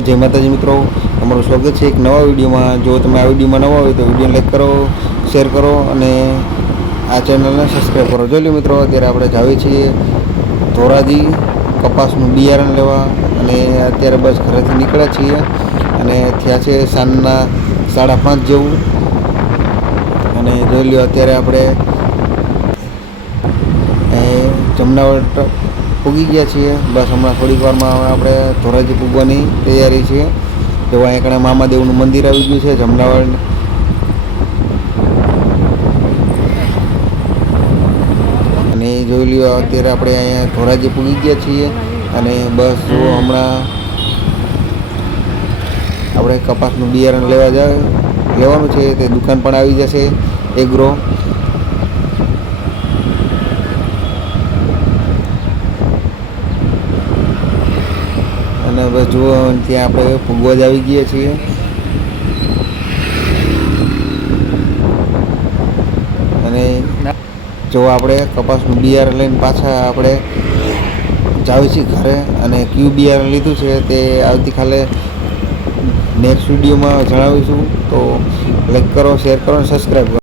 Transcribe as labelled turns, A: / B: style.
A: જય માતાજી મિત્રો. તમારું સ્વાગત છે એક નવા વિડીયોમાં. જો તમે આ વિડીયોમાં નવા હોય તો વીડિયો લાઈક કરો, શેર કરો અને આ ચેનલને સબસ્ક્રાઈબ કરો. જોઈ મિત્રો, અત્યારે આપણે જાવીએ છીએ ધોરાજી કપાસનું બિયારણ લેવા અને અત્યારે બસ ઘરેથી નીકળ્યા છીએ અને થયા છે સાંજના સાડા પાંચ જેવું. અને જોઈ લો અત્યારે આપણે જમનાવટ પૂગી ગયા છીએ. બસ હમણાં થોડીક વારમાં આપણે ધોરાજી પૂગવાની તૈયારી છે. તો અહીંયા કણે મામાદેવનું મંદિર આવી ગયું છે જમનાવાડ અને જોઈ લ્યો, અત્યારે આપણે અહીંયા ધોરાજી પૂગી ગયા છીએ. અને બસ જો હમણાં આપણે કપાસનું બિયારણ લેવા જાય લેવાનું છે, તે દુકાન પણ આવી જશે, એગ્રો. અને બસ જુઓ, ત્યાં આપણે ફૂગવા જ આવી ગયા છીએ. અને જો આપણે કપાસનું બિયારણ લઈને પાછા આપણે જાવી છીએ ઘરે અને ક્યુ બિયારણ લીધું છે તે આવતીકાલે નેક્સ્ટ વિડીયોમાં જણાવીશું. તો લાઈક કરો શેર કરો અને સબસ્ક્રાઈબ કરો.